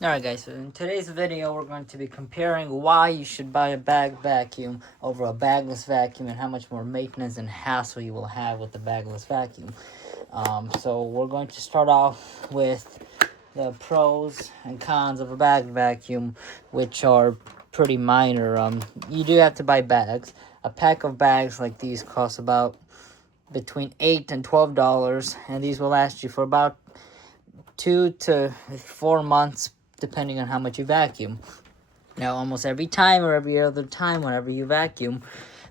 Alright guys, so in today's video we're going to be comparing why you should buy a bag vacuum over a bagless vacuum and how much more maintenance and hassle you will have with the bagless vacuum. So we're going to start off with the pros and cons of a bag vacuum, which are pretty minor. You do have to buy bags. A pack of bags like these costs about between $8 and $12, and these will last you for about 2 to 4 months depending on how much you vacuum. Now, almost every time or every other time whenever you vacuum,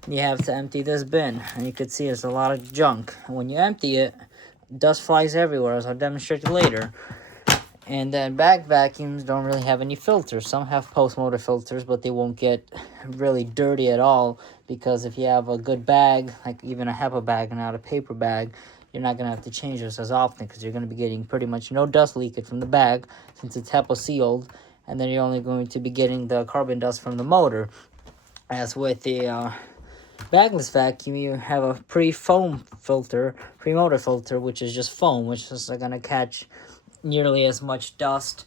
you have to empty this bin. And you can see there's a lot of junk. And when you empty it, dust flies everywhere, as I'll demonstrate later. And then bag vacuums don't really have any filters. Some have post-motor filters, but they won't get really dirty at all, because if you have a good bag, like even a HEPA bag and not a paper bag, you're not going to have to change this as often, because you're going to be getting pretty much no dust leakage from the bag since it's HEPA sealed, and then you're only going to be getting the carbon dust from the motor. As with the bagless vacuum, you have a pre-motor filter, which is just foam, which is going to catch nearly as much dust,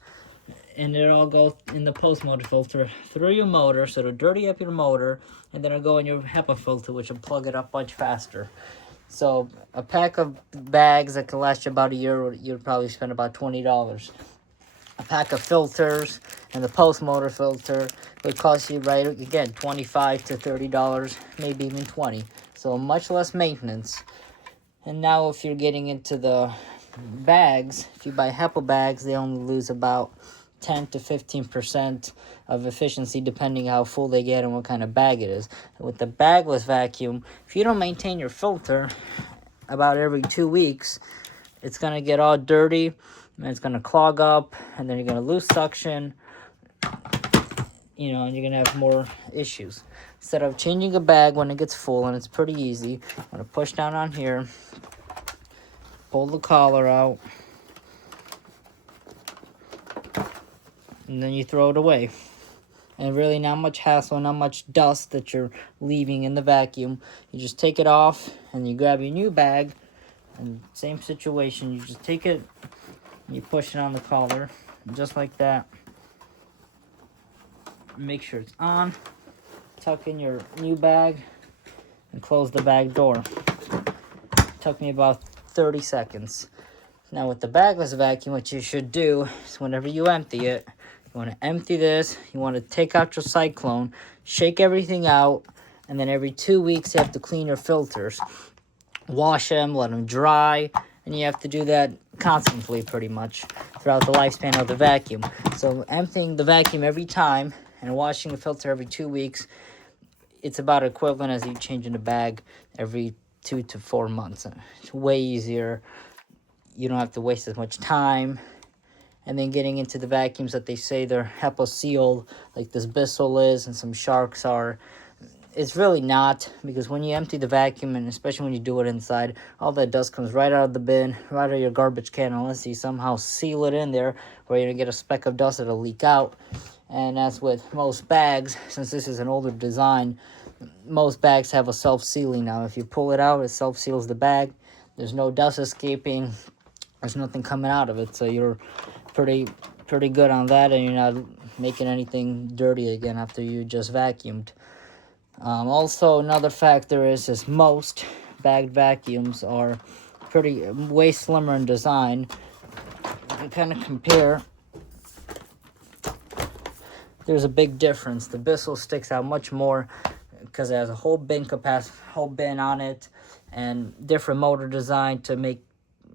and it'll all go in the post-motor filter through your motor, so it'll dirty up your motor, and then it'll go in your HEPA filter, which will plug it up much faster. So a pack of bags that can last you about a year, you'd probably spend about $20. A pack of filters and the post-motor filter would cost you, right, again, $25 to $30, maybe even $20. So much less maintenance. And now if you're getting into the bags, if you buy HEPA bags, they only lose about 10 to 15% of efficiency depending how full they get and what kind of bag it is. With the bagless vacuum, if you don't maintain your filter about every 2 weeks, it's going to get all dirty and it's going to clog up, and then you're going to lose suction, and you're going to have more issues. Instead of changing a bag when it gets full, and it's pretty easy, I'm going to push down on here, pull the collar out, and then you throw it away. And really not much hassle, not much dust that you're leaving in the vacuum. You just take it off and you grab your new bag, and same situation, you just take it and you push it on the collar just like that. Make sure it's on, tuck in your new bag, and close the bag door. It took me about 30 seconds. Now with the bagless vacuum, what you should do is whenever you empty it, you want to empty this, you want to take out your cyclone, shake everything out, and then every 2 weeks you have to clean your filters. Wash them, let them dry, and you have to do that constantly pretty much throughout the lifespan of the vacuum. So emptying the vacuum every time and washing the filter every 2 weeks, it's about equivalent as you changing the bag every 2 to 4 months. It's way easier. You don't have to waste as much time. And then getting into the vacuums that they say they're HEPA sealed, like this Bissell is and some Sharks are, it's really not, because when you empty the vacuum, and especially when you do it inside, all that dust comes right out of the bin, right out of your garbage can, unless you somehow seal it in there where you're going to get a speck of dust that'll leak out. And as with most bags, since this is an older design, most bags have a self-sealing now. If you pull it out, it self-seals the bag. There's no dust escaping. There's nothing coming out of it, so you're pretty good on that, and you're not making anything dirty again after you just vacuumed. Also, another factor is most bagged vacuums are way slimmer in design. You kind of compare, there's a big difference. The Bissell sticks out much more because it has a whole bin on it, and different motor design to make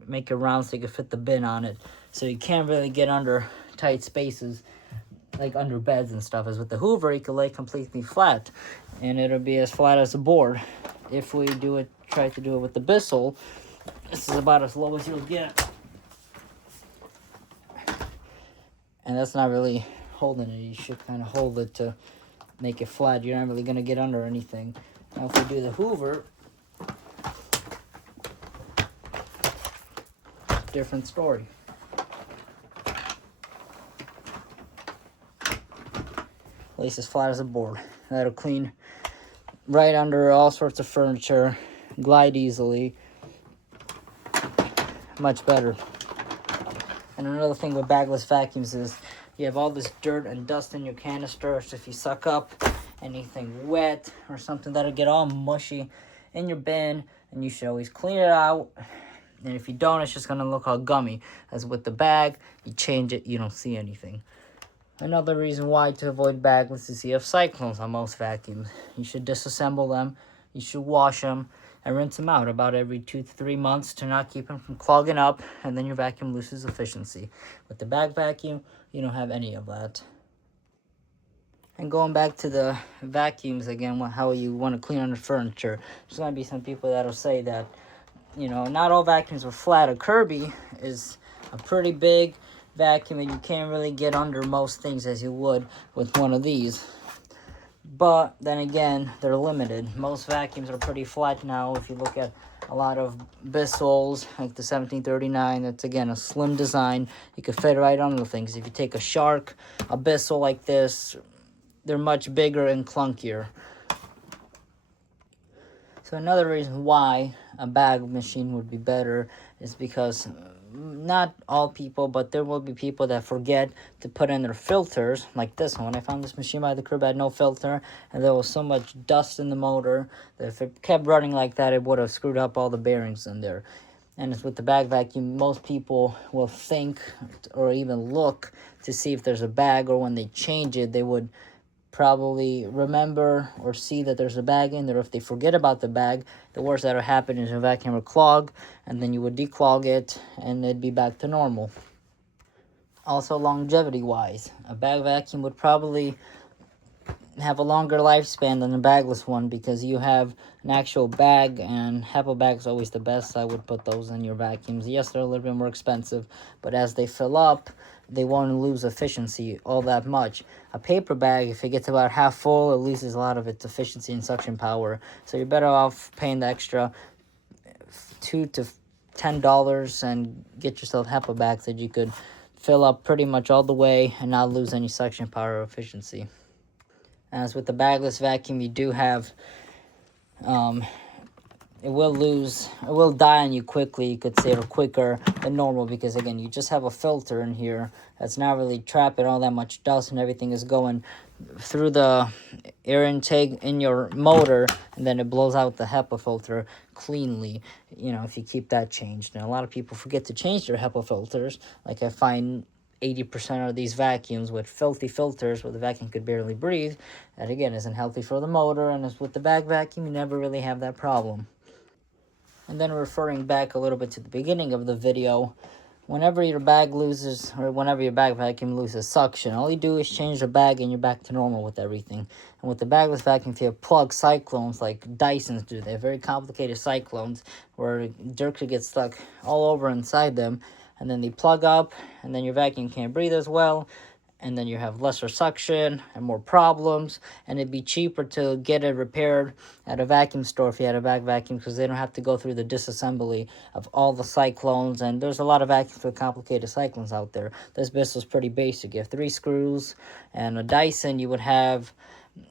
it round so you can fit the bin on it. So you can't really get under tight spaces like under beds and stuff. As with the Hoover, you can lay completely flat and it'll be as flat as a board. If we try to do it with the Bissell, this is about as low as you'll get. And that's not really holding it. You should kind of hold it to make it flat. You're not really going to get under anything. Now if we do the Hoover, different story. Lace as flat as a board. That'll clean right under all sorts of furniture, glide easily, much better. And And another thing with bagless vacuums is you have all this dirt and dust in your canister. So if you suck up anything wet or something, that'll get all mushy in your bin, and you should always clean it out. And if you don't, it's just going to look all gummy. As with the bag, you change it, you don't see anything. Another reason why to avoid bagless is you have cyclones on most vacuums. You should disassemble them, you should wash them, and rinse them out about every 2 to 3 months to not keep them from clogging up, and then your vacuum loses efficiency. With the bag vacuum, you don't have any of that. And going back to the vacuums again, how you want to clean under furniture, there's going to be some people that'll say that, you know, not all vacuums are flat. A Kirby is a pretty big vacuum, and you can't really get under most things as you would with one of these. But then again, they're limited. Most vacuums are pretty flat now. If you look at a lot of Bissols, like the 1739, that's again a slim design. You can fit right under things. If you take a Shark, a Bissol like this, they're much bigger and clunkier. So another reason why a bag machine would be better is because not all people, but there will be people that forget to put in their filters, like this one. When I found this machine by the crib, I had no filter, and there was so much dust in the motor that if it kept running like that, it would have screwed up all the bearings in there. And it's with the bag vacuum, most people will think or even look to see if there's a bag, or when they change it, they would probably remember or see that there's a bag in there. If they forget about the bag, the worst that'll happen is your vacuum will clog, and then you would declog it and it'd be back to normal. Also, longevity wise, a bag vacuum would probably have a longer lifespan than a bagless one, because you have an actual bag, and HEPA bag is always the best. I would put those in your vacuums. Yes, they're a little bit more expensive, but as they fill up, they won't lose efficiency all that much. A paper bag, if it gets about half full, it loses a lot of its efficiency and suction power. So you're better off paying the extra $2 to $10 and get yourself HEPA bags that you could fill up pretty much all the way and not lose any suction power or efficiency. As with the bagless vacuum, you do have, it will die on you quickly, you could say, or quicker than normal, because again, you just have a filter in here that's not really trapping all that much dust, and everything is going through the air intake in your motor, and then it blows out the HEPA filter cleanly, you know, if you keep that changed. And a lot of people forget to change their HEPA filters. Like, I find 80% of these vacuums with filthy filters where the vacuum could barely breathe. That again isn't healthy for the motor, and as with the bag vacuum, you never really have that problem. And then referring back a little bit to the beginning of the video, whenever your bag loses, or whenever your bag vacuum loses suction, all you do is change the bag and you're back to normal with everything. And with the bagless vacuum, if you have plug cyclones like Dyson's do, they have very complicated cyclones where dirt could get stuck all over inside them, and then they plug up, and then your vacuum can't breathe as well, and then you have lesser suction and more problems, and it'd be cheaper to get it repaired at a vacuum store if you had a bag vacuum, because they don't have to go through the disassembly of all the cyclones, and there's a lot of vacuums with complicated cyclones out there. This Bissell's pretty basic. You have 3 screws, and a Dyson, you would have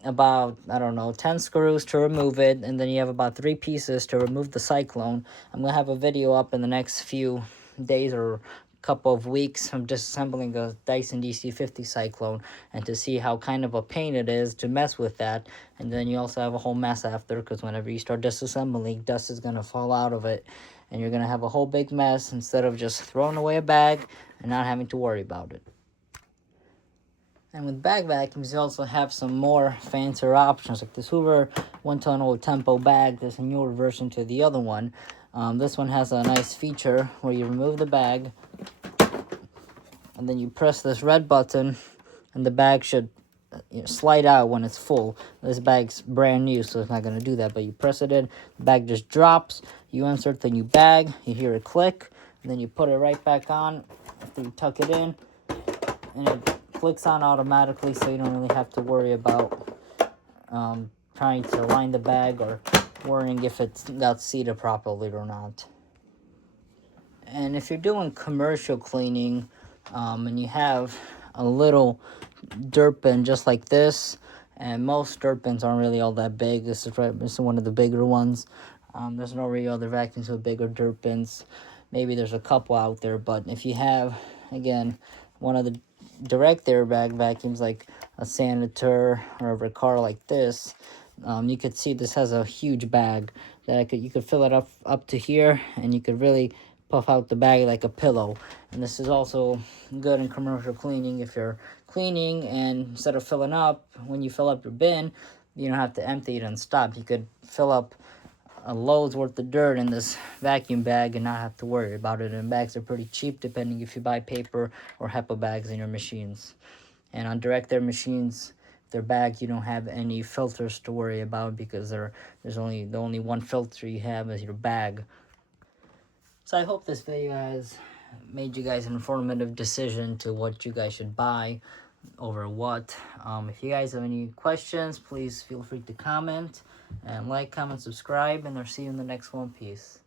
about, 10 screws to remove it, and then you have about 3 pieces to remove the cyclone. I'm going to have a video up in the next few days or couple of weeks of disassembling a Dyson DC50 cyclone, and to see how kind of a pain it is to mess with that. And then you also have a whole mess after, because whenever you start disassembling, dust is going to fall out of it, and you're going to have a whole big mess instead of just throwing away a bag and not having to worry about it. And with bag vacuums, you also have some more fancier options, like this Hoover 1-ton old Tempo bag. There's a newer version to the other one. This one has a nice feature where you remove the bag, and then you press this red button, and the bag should slide out when it's full. This bag's brand new, so it's not going to do that, but you press it in, the bag just drops, you insert the new bag, you hear it click, and then you put it right back on after you tuck it in, and it clicks on automatically, so you don't really have to worry about trying to line the bag or worrying if it's got seated properly or not. And if you're doing commercial cleaning, and you have a little dirt bin just like this, and most dirt bins aren't really all that big. This is one of the bigger ones. There's no really other vacuums with bigger dirt bins. Maybe there's a couple out there, but if again, one of the direct air bag vacuums like a Sanitar or a Recaro like this, you could see this has a huge bag that you could fill it up to here, and you could really puff out the bag like a pillow. And this is also good in commercial cleaning. If you're cleaning and instead of filling up, when you fill up your bin, you don't have to empty it and stop. You could fill up a load's worth of dirt in this vacuum bag and not have to worry about it. And bags are pretty cheap depending if you buy paper or HEPA bags in your machines. And on direct air machines, their bags, you don't have any filters to worry about, because there's only the only one filter you have is your bag. So I hope this video has made you guys an informative decision to what you guys should buy over what. If you guys have any questions, please feel free to comment and like, comment, subscribe, and I'll see you in the next one. Peace.